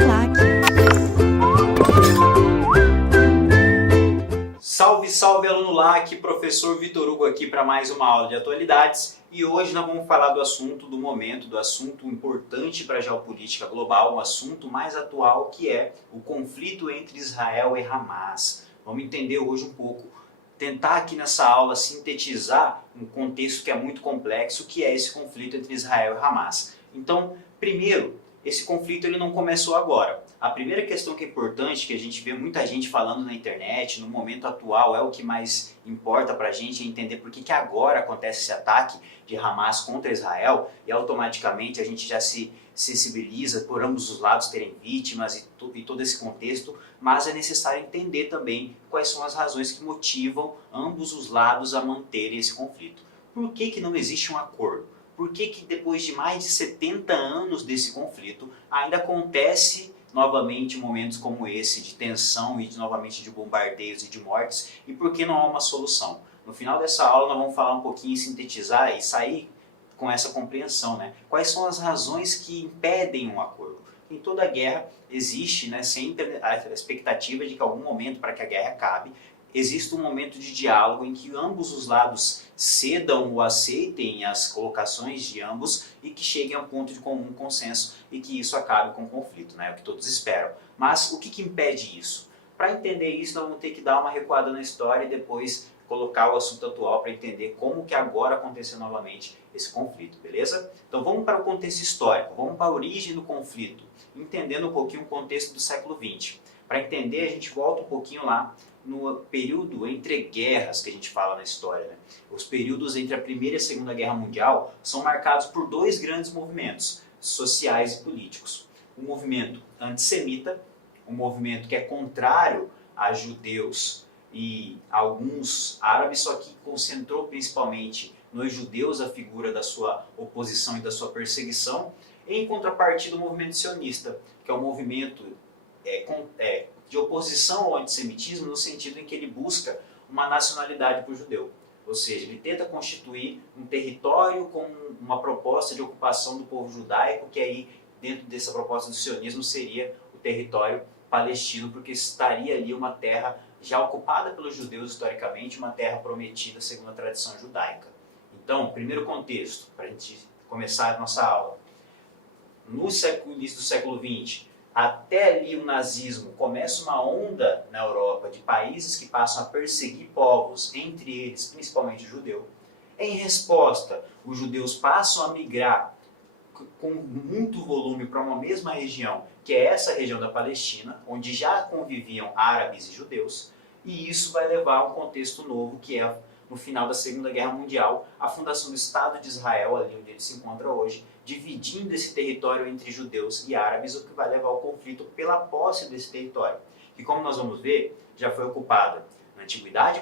Uniclac. Salve, salve aluno LAC, professor Vitor Hugo aqui para mais uma aula de atualidades e hoje nós vamos falar do assunto do momento, do assunto importante para a geopolítica global, um assunto mais atual que é o conflito entre Israel e Hamas. Vamos entender hoje um pouco, tentar aqui nessa aula sintetizar um contexto que é muito complexo, que é esse conflito entre Israel e Hamas. Então, primeiro, esse conflito ele não começou agora. A primeira questão que é importante, que a gente vê muita gente falando na internet, no momento atual, é o que mais importa para a gente, é entender por que agora acontece esse ataque de Hamas contra Israel e automaticamente a gente já se sensibiliza por ambos os lados terem vítimas e todo esse contexto, mas é necessário entender também quais são as razões que motivam ambos os lados a manterem esse conflito. Por que não existe um acordo? Por que depois de mais de 70 anos desse conflito ainda acontece novamente momentos como esse de tensão e novamente de bombardeios e de mortes? E por que não há uma solução? No final dessa aula nós vamos falar um pouquinho, sintetizar e sair com essa compreensão, né? Quais são as razões que impedem um acordo? Em toda guerra existe, né, sempre a expectativa de que em algum momento, para que a guerra acabe, existe um momento de diálogo em que ambos os lados cedam ou aceitem as colocações de ambos e que cheguem a um ponto de comum consenso e que isso acabe com o conflito, né? É o que todos esperam. Mas o que impede isso? Para entender isso, nós vamos ter que dar uma recuada na história e depois colocar o assunto atual para entender como que agora aconteceu novamente esse conflito, beleza? Então vamos para o contexto histórico, vamos para a origem do conflito, entendendo um pouquinho o contexto do século XX. Para entender, a gente volta um pouquinho lá no período entre guerras que a gente fala na história, né? Os períodos entre a Primeira e a Segunda Guerra Mundial são marcados por dois grandes movimentos sociais e políticos. O movimento antissemita, um movimento que é contrário a judeus e alguns árabes, só que concentrou principalmente nos judeus a figura da sua oposição e da sua perseguição, em contrapartida o movimento sionista, que é um movimento de oposição ao antissemitismo no sentido em que ele busca uma nacionalidade para o judeu. Ou seja, ele tenta constituir um território com uma proposta de ocupação do povo judaico, que aí, dentro dessa proposta do sionismo, seria o território palestino, porque estaria ali uma terra já ocupada pelos judeus historicamente, uma terra prometida segundo a tradição judaica. Então, primeiro contexto, para a gente começar a nossa aula. No início do século XX, até ali o nazismo começa uma onda na Europa de países que passam a perseguir povos, entre eles principalmente o judeu. Em resposta, os judeus passam a migrar com muito volume para uma mesma região, que é essa região da Palestina, onde já conviviam árabes e judeus, e isso vai levar a um contexto novo, que é, no final da Segunda Guerra Mundial, a fundação do Estado de Israel, ali onde ele se encontra hoje, dividindo esse território entre judeus e árabes, o que vai levar ao conflito pela posse desse território, que, como nós vamos ver, já foi ocupado na Antiguidade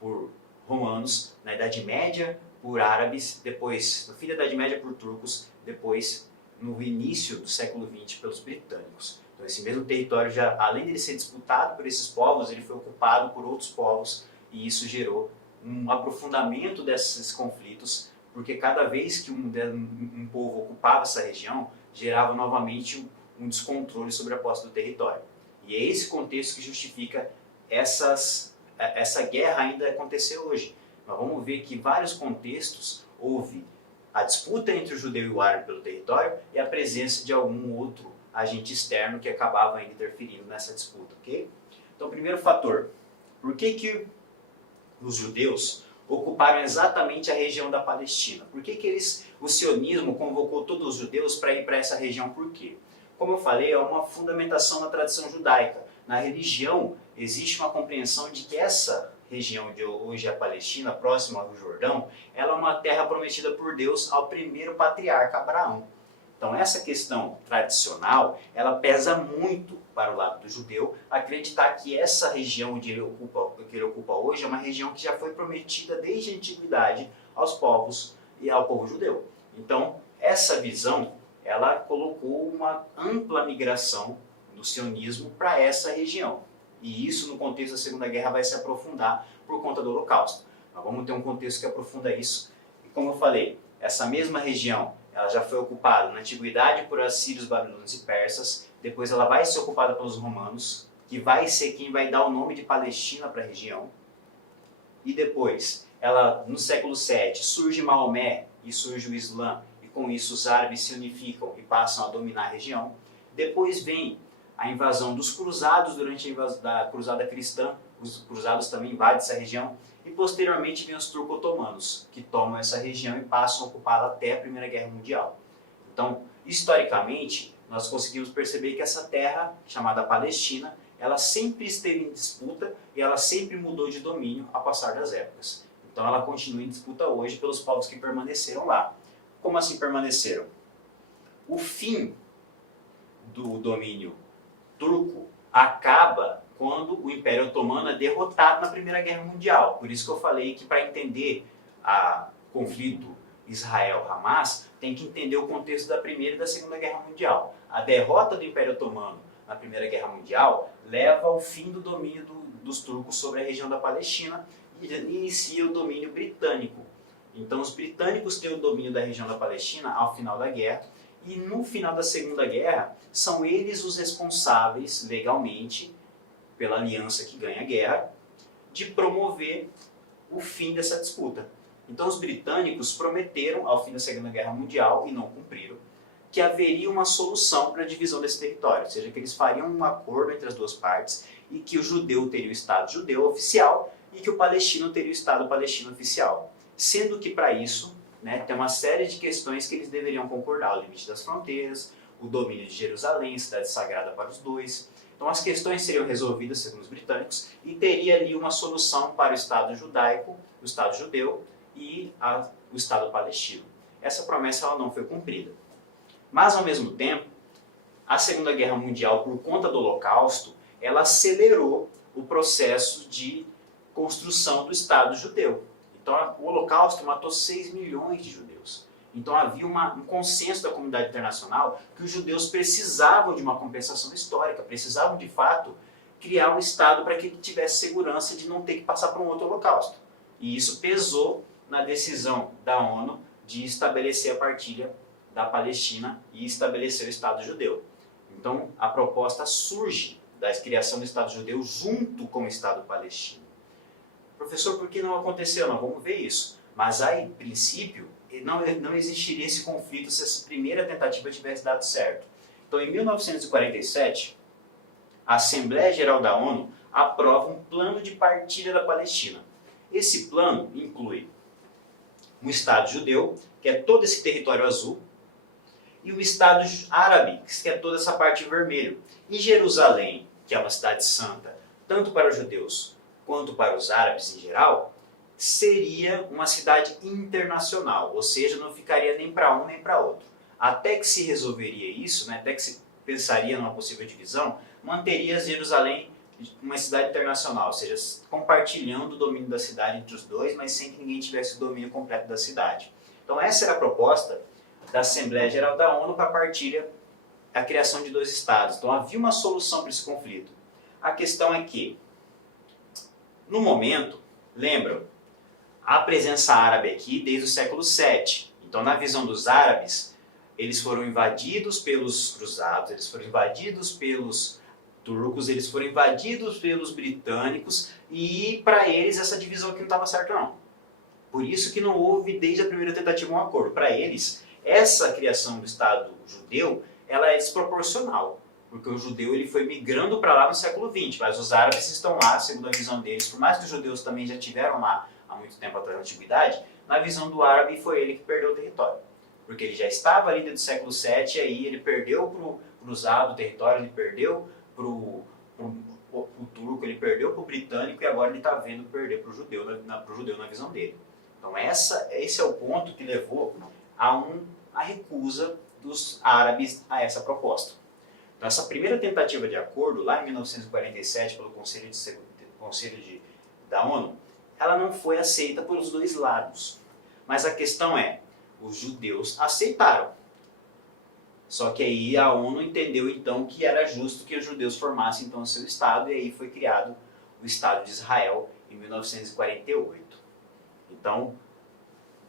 por romanos, na Idade Média por árabes, depois, no fim da Idade Média, por turcos, depois, no início do século XX, pelos britânicos. Então, esse mesmo território, já, além de ser disputado por esses povos, ele foi ocupado por outros povos, e isso gerou um aprofundamento desses conflitos, porque cada vez que um povo ocupava essa região, gerava novamente um descontrole sobre a posse do território. E é esse contexto que justifica essa guerra ainda acontecer hoje. Nós vamos ver que em vários contextos houve a disputa entre o judeu e o árabe pelo território e a presença de algum outro agente externo que acabava ainda interferindo nessa disputa, ok? Então, primeiro fator, por que os judeus ocuparam exatamente a região da Palestina? Por que o sionismo convocou todos os judeus para ir para essa região? Por quê? Como eu falei, é uma fundamentação na tradição judaica. Na religião, existe uma compreensão de que essa região de hoje, a Palestina, próxima ao Jordão, ela é uma terra prometida por Deus ao primeiro patriarca Abraão. Então essa questão tradicional, ela pesa muito para o lado do judeu, acreditar que essa região que ele ocupa hoje é uma região que já foi prometida desde a antiguidade aos povos e ao povo judeu. Então essa visão, ela colocou uma ampla migração do sionismo para essa região. E isso no contexto da Segunda Guerra vai se aprofundar por conta do Holocausto. Nós vamos ter um contexto que aprofunda isso. E como eu falei, essa mesma região, ela já foi ocupada na antiguidade por assírios, babilônios e persas, depois ela vai ser ocupada pelos romanos, que vai ser quem vai dar o nome de Palestina para a região, e depois, ela, no século VII, surge Maomé e surge o Islã, e com isso os árabes se unificam e passam a dominar a região. Depois vem a invasão dos cruzados durante a invasão da cruzada cristã, os cruzados também invadem essa região, e posteriormente vem os turco-otomanos, que tomam essa região e passam a ocupá-la até a Primeira Guerra Mundial. Então, historicamente, nós conseguimos perceber que essa terra, chamada Palestina, ela sempre esteve em disputa e ela sempre mudou de domínio ao passar das épocas. Então ela continua em disputa hoje pelos povos que permaneceram lá. Como assim permaneceram? O fim do domínio turco acaba quando o Império Otomano é derrotado na Primeira Guerra Mundial. Por isso que eu falei que para entender o conflito Israel-Hamas, tem que entender o contexto da Primeira e da Segunda Guerra Mundial. A derrota do Império Otomano na Primeira Guerra Mundial leva ao fim do domínio dos turcos sobre a região da Palestina e inicia o domínio britânico. Então os britânicos têm o domínio da região da Palestina ao final da guerra, e no final da Segunda Guerra são eles os responsáveis legalmente, pela aliança que ganha a guerra, de promover o fim dessa disputa. Então os britânicos prometeram ao fim da Segunda Guerra Mundial, e não cumpriram, que haveria uma solução para a divisão desse território, ou seja, que eles fariam um acordo entre as duas partes e que o judeu teria o Estado judeu oficial e que o palestino teria o Estado palestino oficial. Sendo que para isso, tem uma série de questões que eles deveriam concordar: o limite das fronteiras, o domínio de Jerusalém, cidade sagrada para os dois. Então as questões seriam resolvidas, segundo os britânicos, e teria ali uma solução para o Estado judaico, o Estado judeu e o Estado palestino. Essa promessa ela não foi cumprida. Mas, ao mesmo tempo, a Segunda Guerra Mundial, por conta do Holocausto, ela acelerou o processo de construção do Estado judeu. Então, o Holocausto matou 6 milhões de judeus. Então, havia um consenso da comunidade internacional que os judeus precisavam de uma compensação histórica, precisavam, de fato, criar um Estado para que ele tivesse segurança de não ter que passar por um outro Holocausto. E isso pesou na decisão da ONU de estabelecer a partilha da Palestina e estabelecer o Estado judeu. Então, a proposta surge da criação do Estado judeu junto com o Estado palestino. Professor, por que não aconteceu? Não, vamos ver isso. Mas, a princípio, não existiria esse conflito se essa primeira tentativa tivesse dado certo. Então, em 1947, a Assembleia Geral da ONU aprova um plano de partilha da Palestina. Esse plano inclui um Estado judeu, que é todo esse território azul, e o Estado árabe, que é toda essa parte vermelha. E Jerusalém, que é uma cidade santa, tanto para os judeus quanto para os árabes em geral, seria uma cidade internacional, ou seja, não ficaria nem para um nem para outro. Até que se resolveria isso, até que se pensaria numa possível divisão, manteria Jerusalém uma cidade internacional, ou seja, compartilhando o domínio da cidade entre os dois, mas sem que ninguém tivesse o domínio completo da cidade. Então essa era a proposta da Assembleia Geral da ONU para a partilha, a criação de dois estados. Então havia uma solução para esse conflito. A questão é que, no momento, lembram, há presença árabe aqui desde o século VII. Então, na visão dos árabes, eles foram invadidos pelos cruzados, eles foram invadidos pelos turcos, eles foram invadidos pelos britânicos, e para eles essa divisão aqui não estava certa não. Por isso que não houve desde a primeira tentativa um acordo. Para eles, essa criação do Estado judeu, ela é desproporcional, porque o judeu ele foi migrando para lá no século XX, mas os árabes estão lá, segundo a visão deles, por mais que os judeus também já tiveram lá há muito tempo atrás na antiguidade, na visão do árabe foi ele que perdeu o território, porque ele já estava ali desde o século VII, e aí ele perdeu para o cruzado o território, ele perdeu para o turco, ele perdeu para o britânico, e agora ele está vendo perder para o judeu na visão dele. Então esse é o ponto que levou a recusa dos árabes a essa proposta. Então, essa primeira tentativa de acordo, lá em 1947, pelo Conselho da ONU, ela não foi aceita pelos dois lados. Mas a questão é, os judeus aceitaram. Só que aí a ONU entendeu então que era justo que os judeus formassem então o seu Estado, e aí foi criado o Estado de Israel em 1948. Então,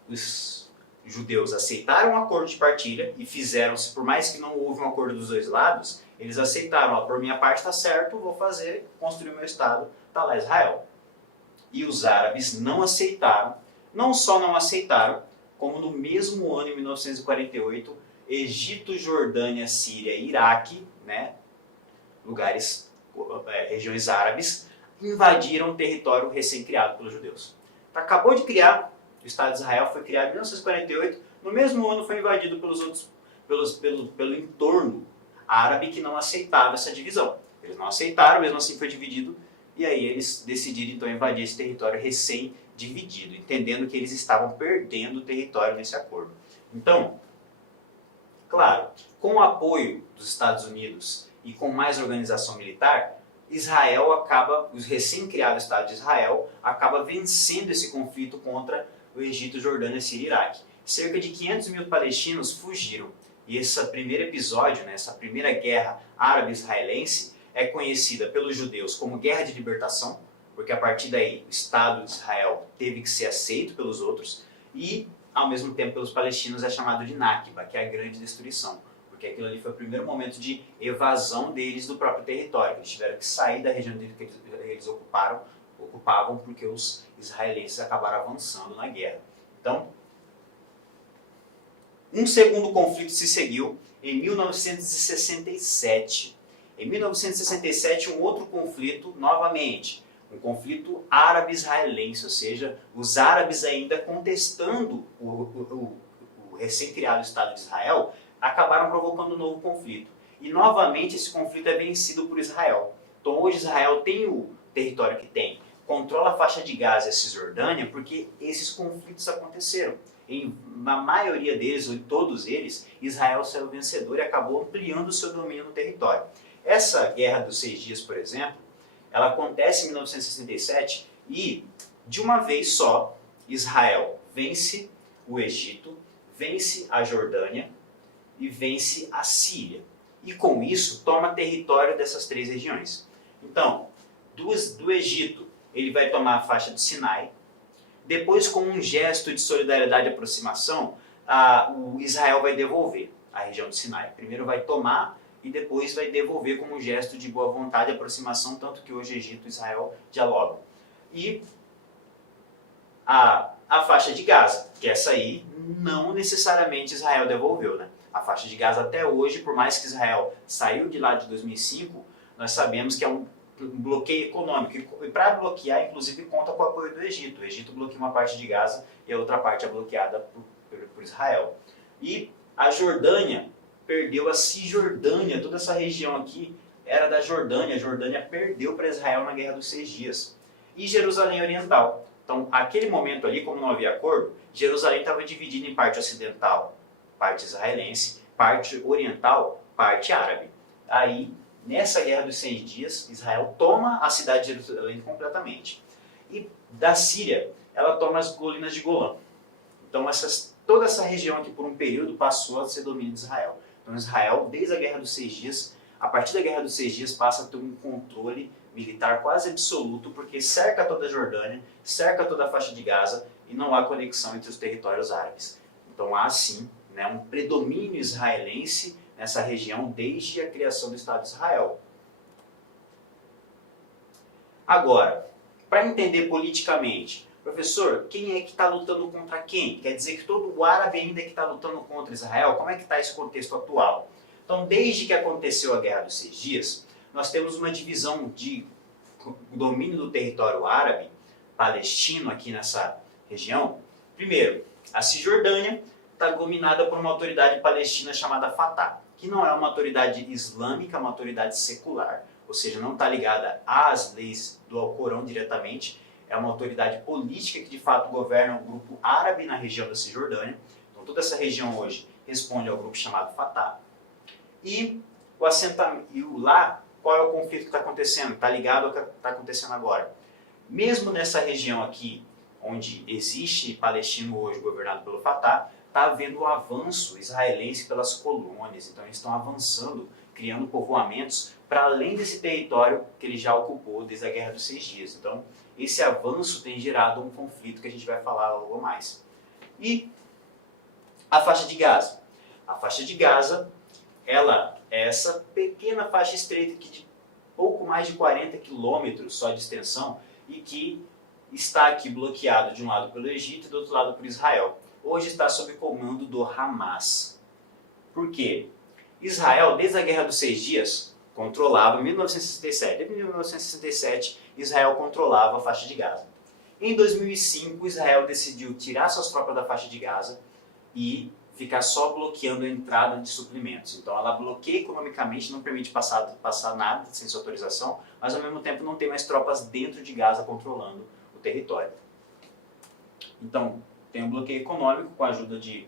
os judeus aceitaram um acordo de partilha e fizeram-se, por mais que não houve um acordo dos dois lados, eles aceitaram, ó, por minha parte está certo, vou fazer, construir o meu Estado, está lá Israel. E os árabes não aceitaram, não só não aceitaram, como no mesmo ano, em 1948, Egito, Jordânia, Síria e Iraque, né, lugares, regiões árabes, invadiram o território recém-criado pelos judeus. Então, acabou de criar, o Estado de Israel foi criado em 1948, no mesmo ano foi invadido pelos outros, pelo entorno árabe que não aceitava essa divisão. Eles não aceitaram, mesmo assim foi dividido, e aí eles decidiram então invadir esse território recém-dividido, entendendo que eles estavam perdendo o território nesse acordo. Então, claro, com o apoio dos Estados Unidos e com mais organização militar, Israel acaba, o recém-criado Estado de Israel, acaba vencendo esse conflito contra o Egito, Jordânia, Síria e Iraque. Cerca de 500 mil palestinos fugiram. E esse primeiro episódio, né, essa primeira guerra árabe-israelense, é conhecida pelos judeus como Guerra de Libertação, porque a partir daí o Estado de Israel teve que ser aceito pelos outros, e ao mesmo tempo pelos palestinos é chamado de Nakba, que é a grande destruição, porque aquilo ali foi o primeiro momento de evasão deles do próprio território. Eles tiveram que sair da região que eles ocupavam porque os israelenses acabaram avançando na guerra. Então, um segundo conflito se seguiu em 1967. Em 1967, um outro conflito, novamente, um conflito árabe-israelense, ou seja, os árabes ainda contestando o recém-criado Estado de Israel, acabaram provocando um novo conflito. E novamente esse conflito é vencido por Israel. Então hoje Israel tem o território que tem, controla a faixa de Gaza e a Cisjordânia porque esses conflitos aconteceram. Na maioria deles, ou em todos eles, Israel saiu vencedor e acabou ampliando o seu domínio no território. Essa Guerra dos 6 Dias, por exemplo, ela acontece em 1967 e, de uma vez só, Israel vence o Egito, vence a Jordânia e vence a Síria. E com isso, toma território dessas 3 regiões. Então, do Egito, ele vai tomar a faixa do Sinai. Depois, com um gesto de solidariedade e aproximação, o Israel vai devolver a região do Sinai. Primeiro vai tomar e depois vai devolver como um gesto de boa vontade e aproximação, tanto que hoje Egito e Israel dialogam. E a faixa de Gaza, que essa aí não necessariamente Israel devolveu, né? A faixa de Gaza até hoje, por mais que Israel saiu de lá de 2005, nós sabemos que é um bloqueio econômico. E para bloquear, inclusive, conta com o apoio do Egito. O Egito bloqueia uma parte de Gaza e a outra parte é bloqueada por Israel. E a Jordânia perdeu a Cisjordânia, toda essa região aqui era da Jordânia. A Jordânia perdeu para Israel na Guerra dos 6 Dias. E Jerusalém Oriental. Então, aquele momento ali, como não havia acordo, Jerusalém estava dividida em parte ocidental, parte israelense, parte oriental, parte árabe. Aí, nessa Guerra dos 6 Dias, Israel toma a cidade de Jerusalém completamente. E da Síria, ela toma as colinas de Golã. Então, toda essa região aqui, por um período, passou a ser domínio de Israel. Então, Israel, desde a Guerra dos 6 Dias, a partir da Guerra dos 6 Dias, passa a ter um controle militar quase absoluto, porque cerca toda a Jordânia, cerca toda a faixa de Gaza e não há conexão entre os territórios árabes. Então há sim, né, um predomínio israelense nessa região desde a criação do Estado de Israel. Agora, para entender politicamente, professor, quem é que está lutando contra quem? Quer dizer que todo o árabe ainda que está lutando contra Israel? Como é que está esse contexto atual? Então, desde que aconteceu a Guerra dos 6 Dias, nós temos uma divisão de domínio do território árabe, palestino aqui nessa região. Primeiro, a Cisjordânia está dominada por uma autoridade palestina chamada Fatah, que não é uma autoridade islâmica, é uma autoridade secular, ou seja, não está ligada às leis do Alcorão diretamente, é uma autoridade política que de fato governa o grupo árabe na região da Cisjordânia. Então toda essa região hoje responde ao grupo chamado Fatah. E o assentamento, lá, qual é o conflito que está acontecendo? Está ligado ao que está acontecendo agora. Mesmo nessa região aqui, onde existe palestino hoje governado pelo Fatah, está havendo um avanço israelense pelas colônias. Então eles estão avançando, criando povoamentos para além desse território que ele já ocupou desde a Guerra dos 6 Dias. Então esse avanço tem gerado um conflito que a gente vai falar logo mais. E A faixa de Gaza. A faixa de Gaza, ela é essa pequena faixa estreita que de pouco mais de 40 quilômetros só de extensão e que está aqui bloqueado de um lado pelo Egito e do outro lado por Israel. Hoje está sob comando do Hamas. Por quê? Israel, desde a Guerra dos Seis Dias, controlava, em 1967, desde 1967, Israel controlava a faixa de Gaza. Em 2005, Israel decidiu tirar suas tropas da faixa de Gaza e ficar só bloqueando a entrada de suprimentos. Então ela bloqueia economicamente, não permite passar nada sem sua autorização, mas ao mesmo tempo não tem mais tropas dentro de Gaza controlando o território. Então tem um bloqueio econômico com a ajuda de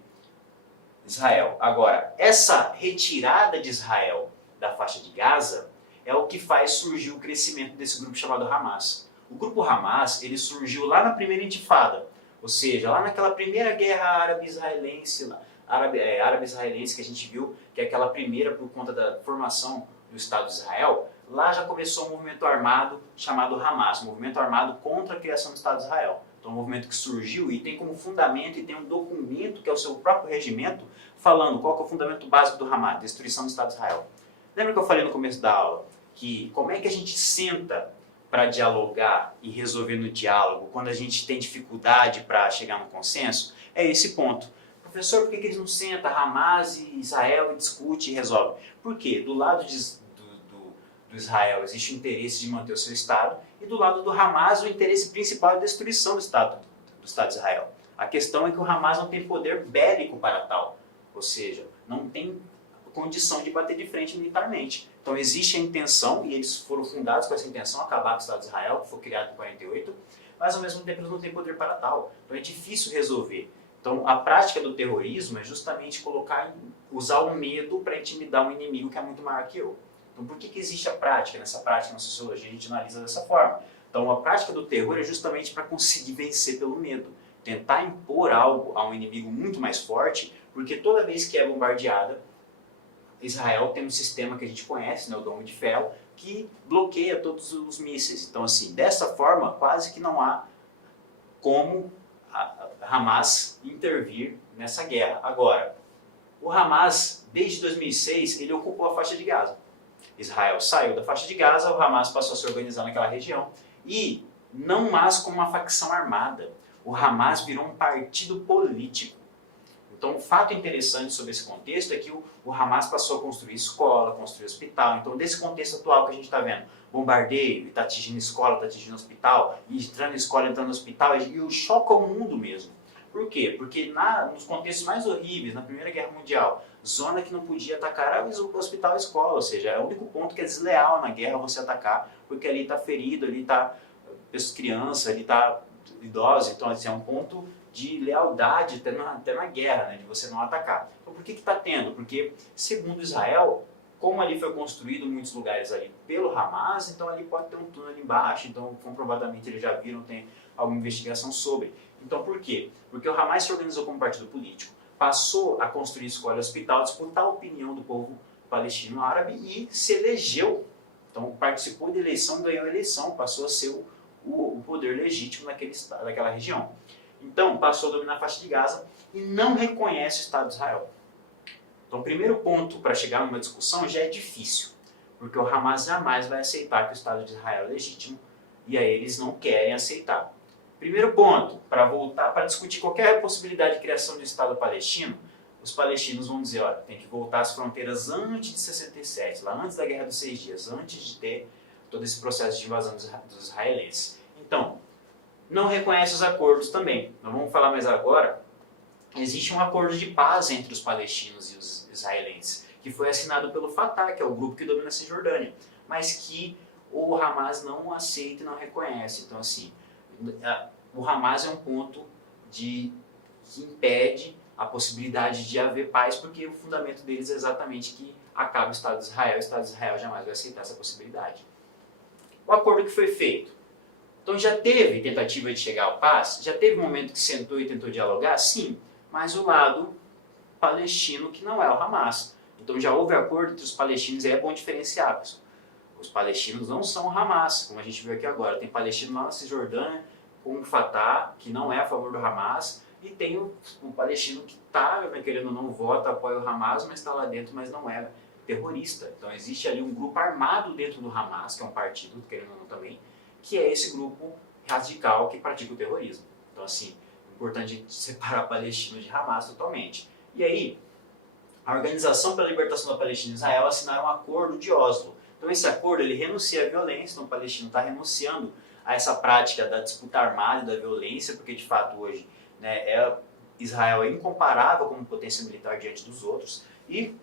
Israel. Agora, essa retirada de Israel da faixa de Gaza é o que faz surgir o crescimento desse grupo chamado Hamas. O grupo Hamas, ele surgiu lá na primeira intifada, ou seja, lá naquela primeira guerra árabe-israelense, árabe-israelense que a gente viu, que é aquela primeira por conta da formação do Estado de Israel, lá já começou um movimento armado chamado Hamas, um movimento armado contra a criação do Estado de Israel. Então, um movimento que surgiu e tem como fundamento e tem um documento que é o seu próprio regimento falando qual que é o fundamento básico do Hamas, destruição do Estado de Israel. Lembra que eu falei no começo da aula que como é que a gente senta para dialogar e resolver no diálogo quando a gente tem dificuldade para chegar no consenso? É esse ponto. Professor, por que eles não sentam Hamas e Israel e discute e resolve? Por quê? Do lado do Israel existe o interesse de manter o seu Estado e do lado do Hamas o interesse principal é a destruição do Estado de Israel. A questão é que o Hamas não tem poder bélico para tal, ou seja, não tem condição de bater de frente militarmente. Então existe a intenção, e eles foram fundados com essa intenção, acabar com o Estado de Israel, que foi criado em 48, mas ao mesmo tempo eles não têm poder para tal. Então é difícil resolver. Então a prática do terrorismo é justamente usar o medo para intimidar um inimigo que é muito maior que eu. Então por que existe a prática? Nessa prática na sociologia a gente analisa dessa forma. Então a prática do terror é justamente para conseguir vencer pelo medo. Tentar impor algo a um inimigo muito mais forte, porque toda vez que é bombardeada, Israel tem um sistema que a gente conhece, né, o Domo de Ferro, que bloqueia todos os mísseis. Então, assim, dessa forma, quase que não há como a Hamas intervir nessa guerra. Agora, o Hamas, desde 2006, ele ocupou a faixa de Gaza. Israel saiu da faixa de Gaza, o Hamas passou a se organizar naquela região e não mais como uma facção armada. O Hamas virou um partido político. Então, um fato interessante sobre esse contexto é que o Hamas passou a construir escola, construir hospital. Então, desse contexto atual que a gente está vendo, bombardeio, está atingindo escola, está atingindo hospital, e entrando em escola, entrando no hospital, e o choque ao mundo mesmo. Por quê? Porque nos contextos mais horríveis, na Primeira Guerra Mundial, zona que não podia atacar era o hospital e a escola, ou seja, é o único ponto que é desleal na guerra você atacar, porque ali está ferido, ali está criança, ali está idosa, então assim, é um ponto de lealdade até na guerra, né, de você não atacar. Então por que está tendo? Porque, segundo Israel, como ali foi construído em muitos lugares ali pelo Hamas, então ali pode ter um túnel ali embaixo, então comprovadamente eles já viram, tem alguma investigação sobre. Então por quê? Porque o Hamas se organizou como partido político, passou a construir escola e hospital, disputar a opinião do povo palestino árabe e se elegeu. Então participou da eleição, ganhou a eleição, passou a ser o poder legítimo naquela região. Então passou a dominar a faixa de Gaza e não reconhece o Estado de Israel. Então o primeiro ponto para chegar numa discussão já é difícil, porque o Hamas jamais vai aceitar que o Estado de Israel é legítimo e aí eles não querem aceitar. Primeiro ponto, para discutir qualquer possibilidade de criação de Estado palestino, os palestinos vão dizer, olha, tem que voltar às fronteiras antes de 67, lá antes da Guerra dos Seis Dias, antes de ter todo esse processo de invasão dos israelenses. Então, não reconhece os acordos também. Não vamos falar mais agora. Existe um acordo de paz entre os palestinos e os israelenses, que foi assinado pelo Fatah, que é o grupo que domina a Cisjordânia, mas que o Hamas não aceita e não reconhece. Então, assim, o Hamas é um ponto que impede a possibilidade de haver paz, porque o fundamento deles é exatamente que acaba o Estado de Israel, o Estado de Israel jamais vai aceitar essa possibilidade. O acordo que foi feito. Então já teve tentativa de chegar à paz? Já teve momento que sentou e tentou dialogar? Sim, mas o lado palestino que não é o Hamas. Então já houve acordo entre os palestinos e é bom diferenciar, pessoal. Os palestinos não são o Hamas, como a gente viu aqui agora. Tem palestino lá na Cisjordânia com o Fatah, que não é a favor do Hamas, e tem o palestino que está, querendo ou não, vota, apoia o Hamas, mas está lá dentro, mas não é terrorista. Então existe ali um grupo armado dentro do Hamas, que é um partido, querendo ou não também, que é esse grupo radical que pratica o terrorismo. Então assim, é importante a gente separar Palestina de Hamas totalmente. E aí, a Organização pela Libertação da Palestina e Israel assinaram um acordo de Oslo. Então esse acordo ele renuncia à violência, então o palestino está renunciando a essa prática da disputa armada e da violência, porque de fato hoje, né, Israel é incomparável como potência militar diante dos outros, e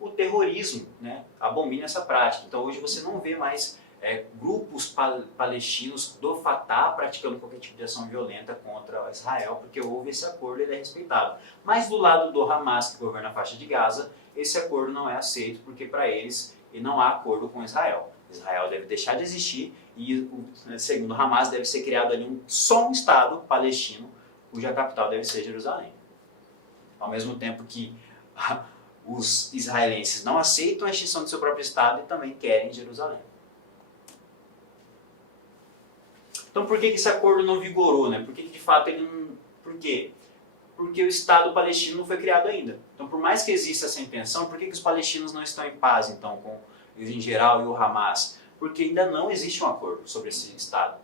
o terrorismo, né, abomina essa prática. Então hoje você não vê mais grupos palestinos do Fatah praticando qualquer tipo de ação violenta contra Israel, porque houve esse acordo e ele é respeitado. Mas do lado do Hamas, que governa a faixa de Gaza, esse acordo não é aceito, porque para eles não há acordo com Israel. Israel deve deixar de existir e, segundo Hamas, deve ser criado ali só um Estado palestino, cuja capital deve ser Jerusalém. Ao mesmo tempo que os israelenses não aceitam a extinção do seu próprio Estado e também querem Jerusalém. Então por que esse acordo não vigorou? Né? Por que de fato ele não... Por quê? Porque o Estado palestino não foi criado ainda. Então por mais que exista essa intenção, por que os palestinos não estão em paz então com em geral e o Hamas? Porque ainda não existe um acordo sobre esse Estado.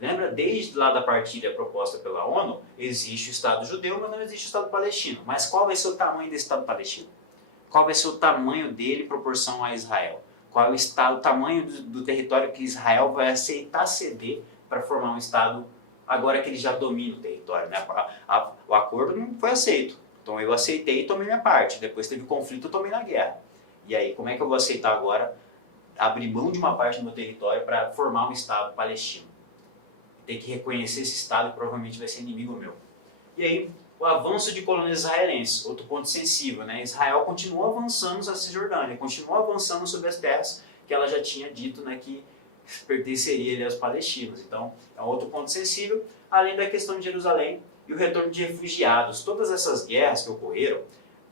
Lembra? Desde lá da partilha proposta pela ONU, existe o Estado judeu, mas não existe o Estado palestino. Mas qual vai ser o tamanho desse Estado palestino? Qual vai ser o tamanho dele em proporção a Israel? Qual é o tamanho do território que Israel vai aceitar ceder para formar um Estado agora que ele já domina o território? Né? O acordo não foi aceito. Então eu aceitei e tomei minha parte. Depois teve conflito, eu tomei na guerra. E aí, como é que eu vou aceitar agora abrir mão de uma parte do meu território para formar um Estado palestino? Ter que reconhecer esse Estado que provavelmente vai ser inimigo meu. E aí, o avanço de colônias israelenses, outro ponto sensível, né? Israel continua avançando na Cisjordânia, continua avançando sobre as terras que ela já tinha dito, né, que pertenceria ali aos palestinos. Então, é um outro ponto sensível, além da questão de Jerusalém e o retorno de refugiados. Todas essas guerras que ocorreram,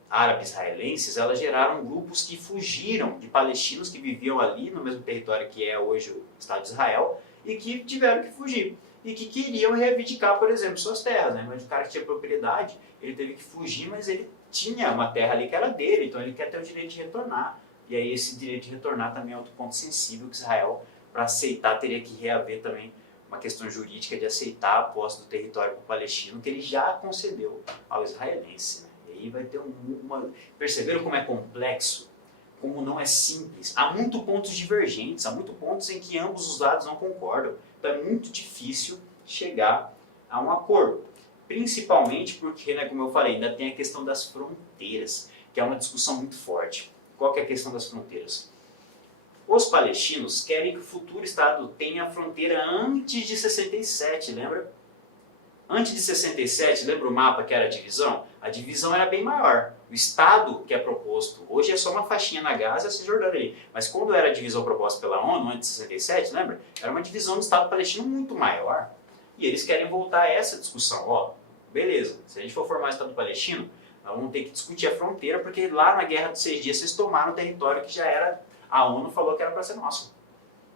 árabe-israelenses, elas geraram grupos que fugiram de palestinos que viviam ali no mesmo território que é hoje o Estado de Israel e que tiveram que fugir e que queriam reivindicar, por exemplo, suas terras. Né? Mas o cara que tinha propriedade, ele teve que fugir, mas ele tinha uma terra ali que era dele, então ele quer ter o direito de retornar. E aí esse direito de retornar também é outro ponto sensível que Israel, para aceitar, teria que reaver também uma questão jurídica de aceitar a posse do território para o palestino, que ele já concedeu ao israelense. Né? E aí vai ter Perceberam como é complexo? Como não é simples? Há muitos pontos divergentes, há muitos pontos em que ambos os lados não concordam. Então é muito difícil chegar a um acordo. Principalmente porque, né, como eu falei, ainda tem a questão das fronteiras, que é uma discussão muito forte. Qual que é a questão das fronteiras? Os palestinos querem que o futuro Estado tenha a fronteira antes de 67, lembra? Antes de 67, lembra o mapa que era a divisão? A divisão era bem maior. O Estado que é proposto hoje é só uma faixinha na Gaza e a Cisjordânia ali. Mas quando era a divisão proposta pela ONU, antes de 67, lembra? Era uma divisão do Estado palestino muito maior. E eles querem voltar a essa discussão. Ó, beleza, se a gente for formar o Estado palestino, nós vamos ter que discutir a fronteira, porque lá na Guerra dos 6 Dias vocês tomaram o território que já era... A ONU falou que era para ser nosso.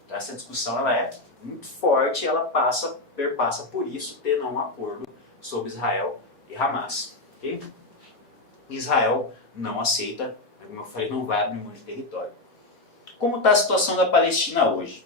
Então essa discussão ela é muito forte e ela perpassa por isso ter não um acordo sobre Israel e Hamas. Okay? Israel não aceita, como eu falei, não vai abrir mão de território. Como está a situação da Palestina hoje?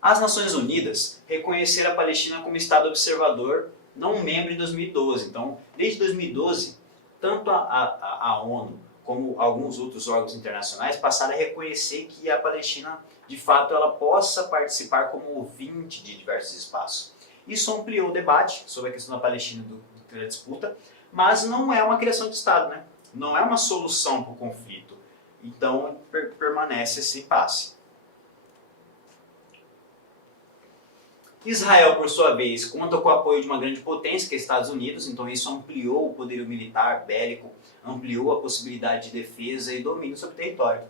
As Nações Unidas reconheceram a Palestina como Estado observador não membro em 2012. Então, desde 2012, tanto a ONU como alguns outros órgãos internacionais passaram a reconhecer que a Palestina, de fato, ela possa participar como ouvinte de diversos espaços. Isso ampliou o debate sobre a questão da Palestina da disputa, mas não é uma criação de Estado, né? Não é uma solução para o conflito. Então, permanece esse impasse. Israel, por sua vez, conta com o apoio de uma grande potência, que é os Estados Unidos, então isso ampliou o poderio militar, bélico, ampliou a possibilidade de defesa e domínio sobre o território.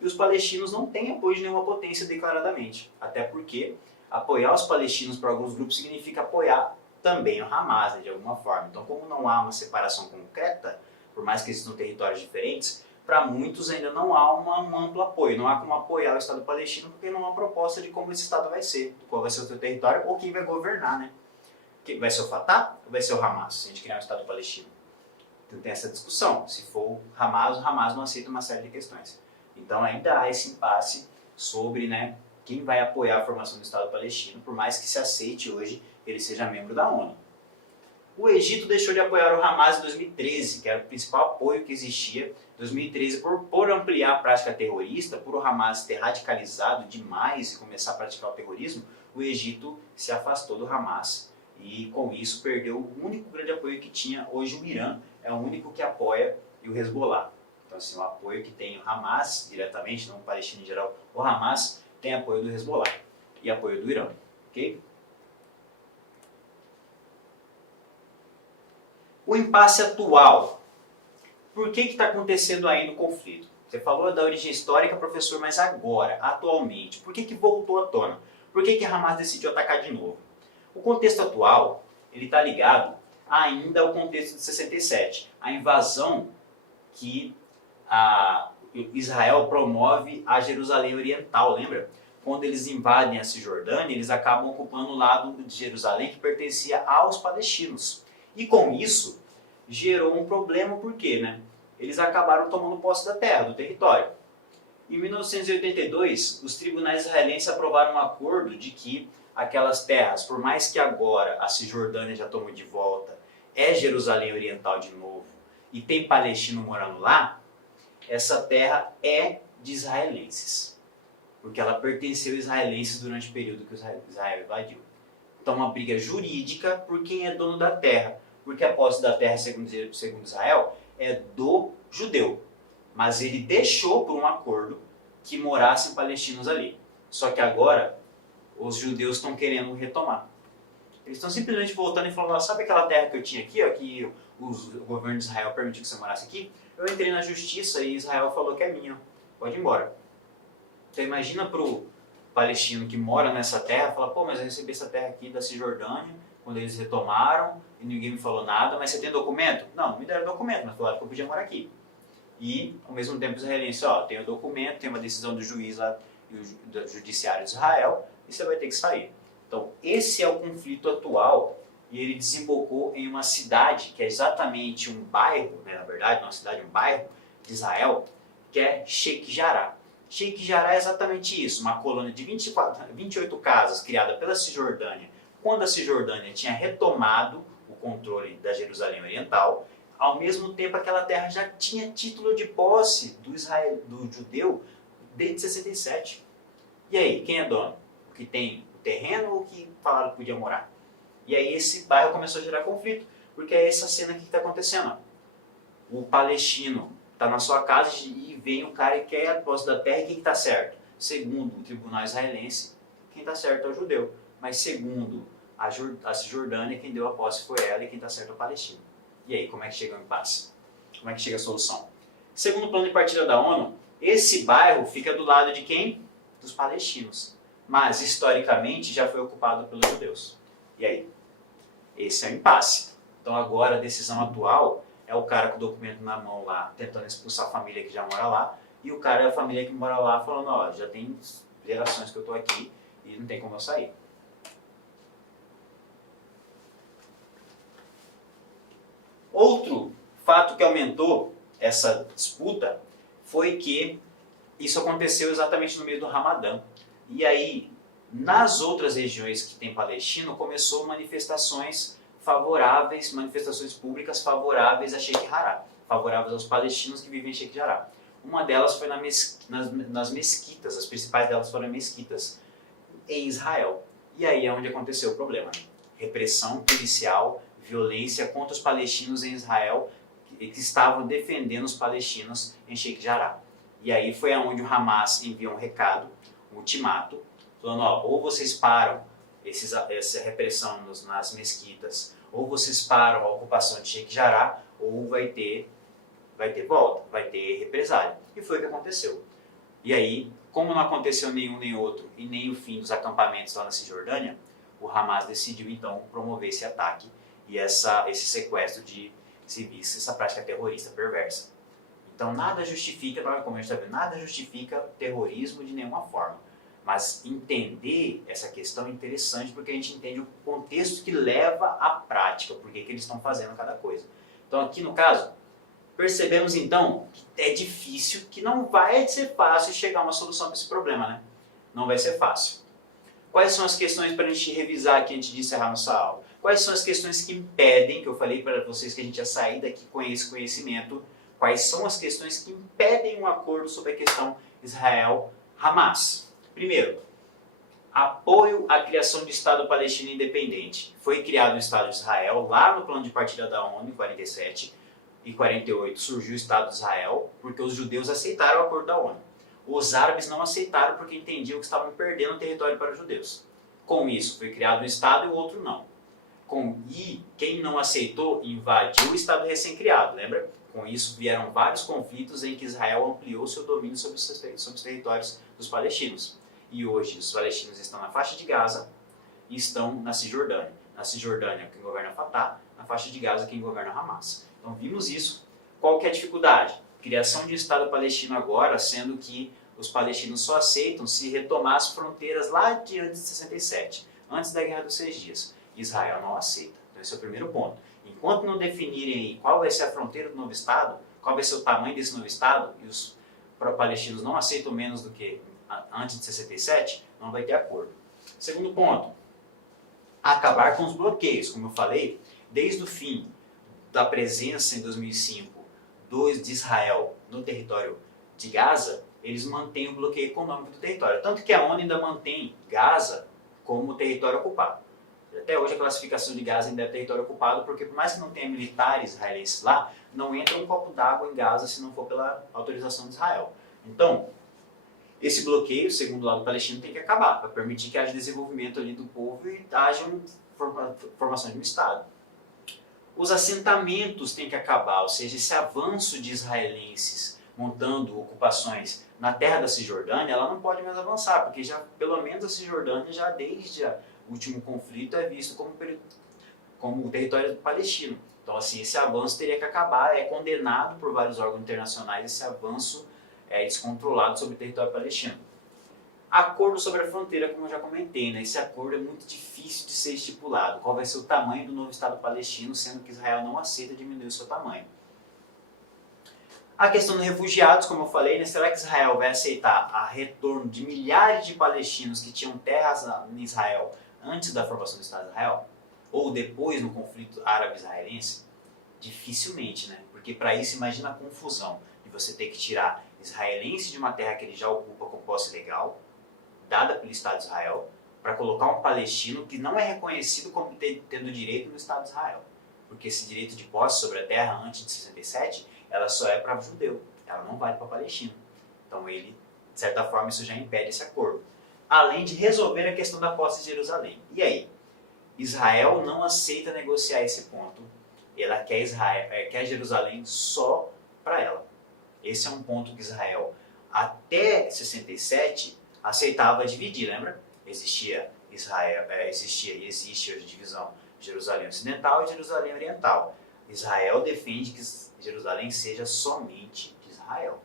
E os palestinos não têm apoio de nenhuma potência declaradamente, até porque apoiar os palestinos para alguns grupos significa apoiar também o Hamas, né, de alguma forma. Então, como não há uma separação concreta, por mais que existam territórios diferentes, para muitos ainda não há um amplo apoio, não há como apoiar o Estado palestino porque não há uma proposta de como esse Estado vai ser, qual vai ser o seu território ou quem vai governar, né? Vai ser o Fatah ou vai ser o Hamas se a gente criar um Estado palestino? Então tem essa discussão. Se for o Hamas não aceita uma série de questões. Então ainda há esse impasse sobre, né, quem vai apoiar a formação do Estado palestino, por mais que se aceite hoje ele seja membro da ONU. O Egito deixou de apoiar o Hamas em 2013, que era o principal apoio que existia. Em 2013, por ampliar a prática terrorista, por o Hamas ter radicalizado demais e começar a praticar o terrorismo, o Egito se afastou do Hamas e com isso perdeu o único grande apoio que tinha. Hoje o Irã é o único que apoia e o Hezbollah. Então assim, o apoio que tem o Hamas diretamente, não o Palestina em geral, o Hamas tem apoio do Hezbollah e apoio do Irã. Ok? O impasse atual. Por que está acontecendo ainda o conflito? Você falou da origem histórica, professor, mas agora, atualmente, por que voltou à tona? Por que Hamas decidiu atacar de novo? O contexto atual, ele está ligado ainda ao contexto de 67, a invasão que Israel promove a Jerusalém Oriental, lembra? Quando eles invadem a Cisjordânia, eles acabam ocupando o lado de Jerusalém que pertencia aos palestinos. E com isso, gerou um problema, por quê, né? Eles acabaram tomando posse da terra, do território. Em 1982, os tribunais israelenses aprovaram um acordo de que aquelas terras, por mais que agora a Cisjordânia já tomou de volta, é Jerusalém Oriental de novo, e tem palestino morando lá, essa terra é de israelenses. Porque ela pertenceu a israelenses durante o período que Israel invadiu. Então, uma briga jurídica por quem é dono da terra. Porque a posse da terra, segundo Israel, é do judeu. Mas ele deixou por um acordo que morassem palestinos ali. Só que agora, os judeus estão querendo retomar. Eles estão simplesmente voltando e falando, sabe aquela terra que eu tinha aqui, ó, que o governo de Israel permitiu que você morasse aqui? Eu entrei na justiça e Israel falou que é minha, pode ir embora. Então imagina para o palestino que mora nessa terra, fala, pô, mas eu recebi essa terra aqui da Cisjordânia, quando eles retomaram, e ninguém me falou nada, mas você tem documento? Não, não me deram documento, mas falaram que eu podia morar aqui. E, ao mesmo tempo, os israelenses, ó, tem o documento, tem uma decisão do juiz lá, do judiciário de Israel, e você vai ter que sair. Então, esse é o conflito atual, e ele desembocou em uma cidade, que é exatamente um bairro, né, na verdade, uma cidade, um bairro de Israel, que é Sheikh Jarrah. Sheikh Jarrah é exatamente isso, uma colônia de 28 casas criada pela Cisjordânia, quando a Cisjordânia tinha retomado o controle da Jerusalém Oriental. Ao mesmo tempo, aquela terra já tinha título de posse do judeu desde 67. E aí, quem é dono? O que tem o terreno ou o que falaram que podia morar? E aí esse bairro começou a gerar conflito, porque é essa cena que está acontecendo. O palestino está na sua casa e vem o cara e quer a posse da terra, e quem está certo? Segundo o tribunal israelense, quem está certo é o judeu. Mas segundo a Cisjordânia, quem deu a posse foi ela e quem está certo é o palestino. E aí, como é que chega o impasse? Como é que chega a solução? Segundo o plano de partida da ONU, esse bairro fica do lado de quem? Dos palestinos. Mas, historicamente, já foi ocupado pelos judeus. E aí? Esse é o impasse. Então, agora, a decisão atual é o cara com o documento na mão lá, tentando expulsar a família que já mora lá, e o cara é a família que mora lá falando, ó, já tem gerações que eu estou aqui e não tem como eu sair. Outro fato que aumentou essa disputa foi que isso aconteceu exatamente no meio do Ramadã. E aí, nas outras regiões que tem palestino, começou manifestações favoráveis, manifestações públicas favoráveis a Sheikh Jarrah, favoráveis aos palestinos que vivem em Sheikh Jarrah. Uma delas foi nas mesquitas, as principais delas foram mesquitas em Israel. E aí é onde aconteceu o problema. Repressão policial, violência contra os palestinos em Israel, que estavam defendendo os palestinos em Sheikh Jarrah. E aí foi aonde o Hamas enviou um recado, um ultimato, falando, ó, ou vocês param essa repressão nas mesquitas, ou vocês param a ocupação de Sheikh Jarrah, ou vai ter volta, vai ter represália. E foi o que aconteceu. E aí, como não aconteceu nenhum nem outro, e nem o fim dos acampamentos lá na Cisjordânia, o Hamas decidiu então promover esse ataque e esse sequestro de civis, essa prática terrorista perversa. Então nada justifica, como a gente está vendo, nada justifica terrorismo de nenhuma forma. Mas entender essa questão é interessante porque a gente entende o contexto que leva à prática, por que eles estão fazendo cada coisa. Então aqui no caso, percebemos então que é difícil, que não vai ser fácil chegar a uma solução para esse problema, né? Não vai ser fácil. Quais são as questões para a gente revisar aqui antes de encerrar nossa aula? Quais são as questões que impedem, que eu falei para vocês que a gente ia sair daqui com esse conhecimento, quais são as questões que impedem um acordo sobre a questão Israel-Hamas? Primeiro, apoio à criação do Estado palestino independente. Foi criado o Estado de Israel lá no plano de partida da ONU em 47 e 48 surgiu o Estado de Israel porque os judeus aceitaram o acordo da ONU. Os árabes não aceitaram porque entendiam que estavam perdendo território para os judeus. Com isso, foi criado um Estado e o outro não. E quem não aceitou invadiu o Estado recém-criado, lembra? Com isso vieram vários conflitos em que Israel ampliou seu domínio sobre os territórios dos palestinos. E hoje os palestinos estão na faixa de Gaza e estão na Cisjordânia. Na Cisjordânia quem governa é Fatah, na faixa de Gaza quem governa é Hamas. Então vimos isso. Qual que é a dificuldade? Criação de Estado palestino agora, sendo que os palestinos só aceitam se retomar as fronteiras lá de antes de 67, antes da Guerra dos 6 Dias. Israel não aceita. Então esse é o primeiro ponto. Enquanto não definirem qual vai ser a fronteira do novo Estado, qual vai ser o tamanho desse novo Estado, e os palestinos não aceitam menos do que antes de 67, não vai ter acordo. Segundo ponto, acabar com os bloqueios. Como eu falei, desde o fim da presença em 2005 de Israel no território de Gaza, eles mantêm o bloqueio econômico do território. Tanto que a ONU ainda mantém Gaza como território ocupado. Até hoje a classificação de Gaza ainda é território ocupado, porque por mais que não tenha militares israelenses lá, não entra um copo d'água em Gaza se não for pela autorização de Israel. Então, esse bloqueio, segundo o lado palestino, tem que acabar, para permitir que haja desenvolvimento ali do povo e haja formação de um Estado. Os assentamentos têm que acabar, ou seja, esse avanço de israelenses montando ocupações na terra da Cisjordânia, ela não pode mais avançar, porque já, pelo menos a Cisjordânia, já desde o último conflito, é visto como território palestino. Então, assim, esse avanço teria que acabar, é condenado por vários órgãos internacionais esse avanço descontrolado sobre o território palestino. Acordo sobre a fronteira, como eu já comentei, né? Esse acordo é muito difícil de ser estipulado. Qual vai ser o tamanho do novo Estado palestino, sendo que Israel não aceita diminuir o seu tamanho. A questão dos refugiados, como eu falei, né? Será que Israel vai aceitar a retorno de milhares de palestinos que tinham terras em Israel antes da formação do Estado de Israel? Ou depois no conflito árabe-israelense? Dificilmente, né? Porque para isso, imagina a confusão de você ter que tirar israelense de uma terra que ele já ocupa com posse legal, dada pelo Estado de Israel, para colocar um palestino que não é reconhecido como tendo direito no Estado de Israel. Porque esse direito de posse sobre a terra antes de 67, ela só é para judeu, ela não vale para palestino. Então ele, de certa forma, isso já impede esse acordo. Além de resolver a questão da posse de Jerusalém. E aí? Israel não aceita negociar esse ponto. Ela quer Jerusalém só para ela. Esse é um ponto que Israel, até 67, aceitava dividir, lembra? Existia e existe hoje a divisão Jerusalém Ocidental e Jerusalém Oriental. Israel defende que Jerusalém seja somente de Israel.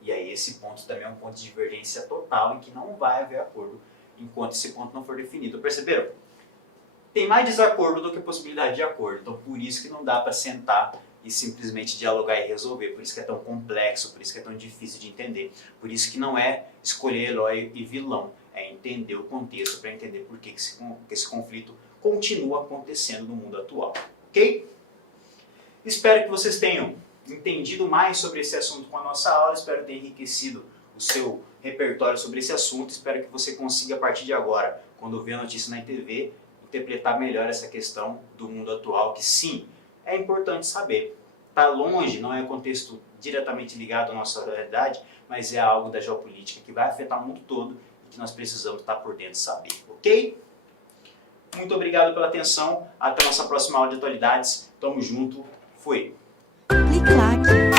E aí esse ponto também é um ponto de divergência total em que não vai haver acordo enquanto esse ponto não for definido. Perceberam? Tem mais desacordo do que possibilidade de acordo. Então por isso que não dá para sentar e simplesmente dialogar e resolver. Por isso que é tão complexo, por isso que é tão difícil de entender. Por isso que não é escolher herói e vilão, é entender o contexto para entender por que esse conflito continua acontecendo no mundo atual. Ok? Espero que vocês tenham entendido mais sobre esse assunto com a nossa aula, espero ter enriquecido o seu repertório sobre esse assunto, espero que você consiga a partir de agora, quando ver a notícia na TV, interpretar melhor essa questão do mundo atual, que sim, é importante saber. Está longe, não é um contexto diretamente ligado à nossa realidade, mas é algo da geopolítica que vai afetar o mundo todo e que nós precisamos estar por dentro e saber, ok? Muito obrigado pela atenção, até a nossa próxima aula de atualidades, tamo junto, fui! Clique-claque.